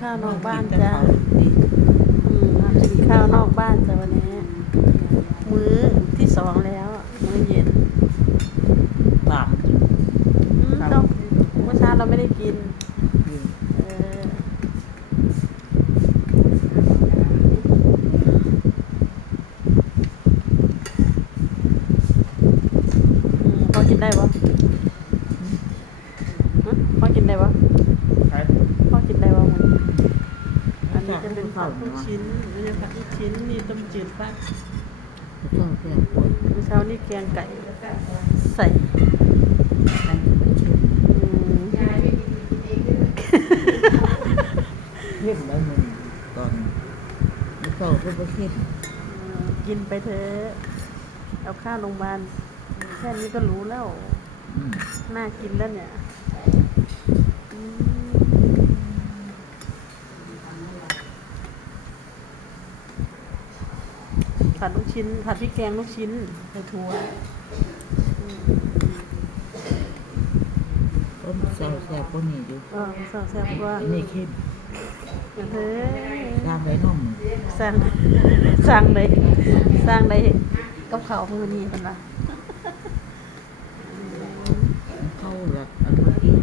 ข้าวนอกบ้านจ้ากินข้าวนอกบ้านจ้าวันนี้มื้อที่สองแล้วมื้อเย็น บาป ต้องเมื่อเช้าเราไม่ได้กินเออพอกินได้ปะพอกินได้ปะพอกินได้ปะมันอันนี้จะเป็นผัดลูกชิ้นไม่ใช่ผัดลูกชิ้นนี่ต้มจืดป่ะ ช่วงเที่ยงปวด เมื่อเช้านี่แกงไก่ใส่ นั่นเป็นชิ้นเข้มแล้วมึงตอนไม่เข้าก็ไม่เข้ม กินไปเถอะเอาข้าวโรงพยาบาลแค่นี้ก็รู้แล้วน่ากินแล้วเนี่ยผัดลูกชิ้นผัดพริกแกงลูกชิ้นใส่ถั่ว ต้นแซวแซวก็มีอยู่ แซ่บๆว่า นี่เข้ม เฮ้ย ตามไปน้อง สร้างสร้างเลยสร้างเลยกับข้าวมื้อนี้กันละ เข้าแบบอันนี้